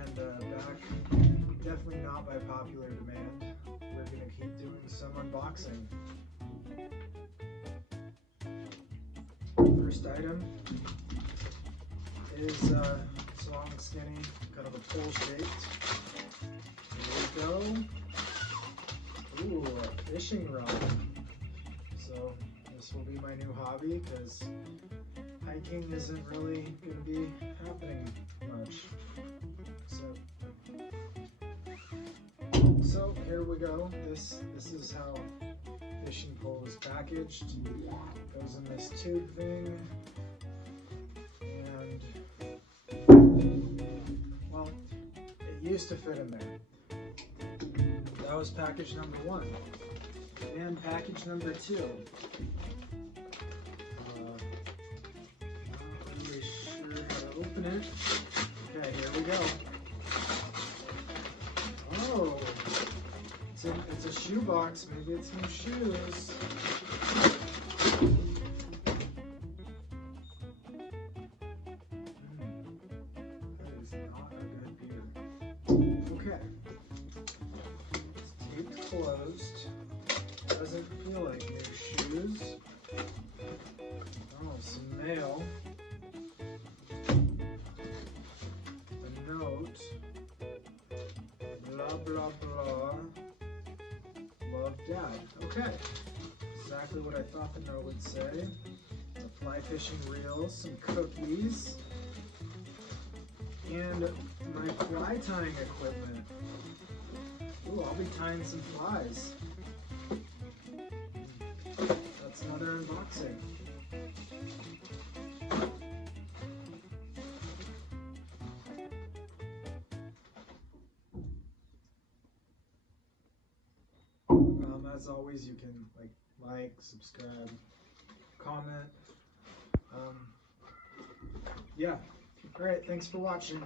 and back, definitely not by popular demand. We're gonna keep doing some unboxing. First item is it's long, skinny, kind of a pole shaped. Here we go. Ooh, a fishing rod. So this will be my new hobby because hiking isn't really going to be happening much. So here we go. This is how fishing pole is packaged. It goes in this tube thing, and well, it used to fit in there. That was package number 1, and package number 2. Not really sure how to open it. Okay, here we go. Oh, it's a shoe box. Maybe it's some shoes. That is not a good beer. Okay. It's taped closed. Doesn't feel like new shoes. Oh, some mail. A note. Blah, blah, blah. Love, Dad. Okay. Exactly what I thought the note would say. A fly fishing reel, some cookies, and my fly tying equipment. Ooh, I'll be tying some flies. That's another unboxing. As always, you can like, subscribe, comment. Yeah. All right. Thanks for watching.